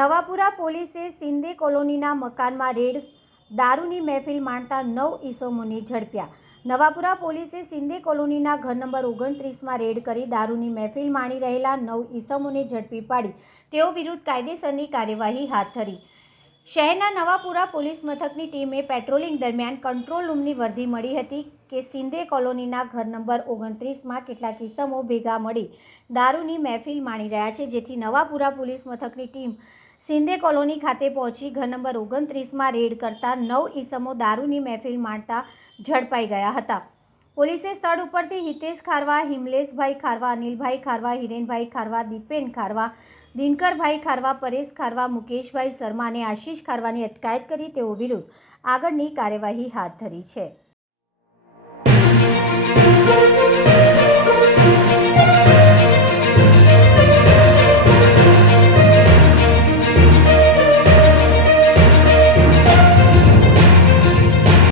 નવાપુરા પોલીસે સિંદે કોલોનીના મકાનમાં રેડ દારૂની મહેફિલ માણતા નવ ઈસમોને ઝડપ્યા. નવાપુરા પોલીસે સિંદે કોલોનીના ઘર નંબર ઓગણત્રીસમાં રેડ કરી દારૂની મહેફિલ માણી રહેલા નવ ઈસમોને ઝડપી પાડી. તેઓ વિરુદ્ધ કાયદેસરની કાર્યવાહી હાથ ધરી. શહેરના નવાપુરા પોલીસ મથકની ટીમે પેટ્રોલિંગ દરમિયાન કંટ્રોલ રૂમની વર્ધી મળી હતી કે સિંધે કોલોનીના ઘર નંબર ઓગણત્રીસમાં કેટલાક ઈસમો ભેગા મળી દારૂની મહેફિલ માણી રહ્યા છે, જેથી નવાપુરા પોલીસ મથકની ટીમ સિંધે કોલોની ખાતે પહોંચી ઘર નંબર ઓગણત્રીસમાં રેડ કરતા નવ ઈસમો દારૂની મહેફિલ માણતા ઝડપાઈ ગયા હતા. પોલીસે સ્થળ ઉપરથી હિતેશ ખારવા, હિમલેશભાઈ ખારવા, અનિલભાઈ ખારવા, હિરેનભાઈ ખારવા, દીપેન ખારવા, દિનકરભાઈ ખારવા, પરેશ ખારવા, મુકેશભાઈ શર્મા અને આશીષ ખારવાની અટકાયત કરી તેઓ વિરુદ્ધ આગળની કાર્યવાહી હાથ ધરી છે.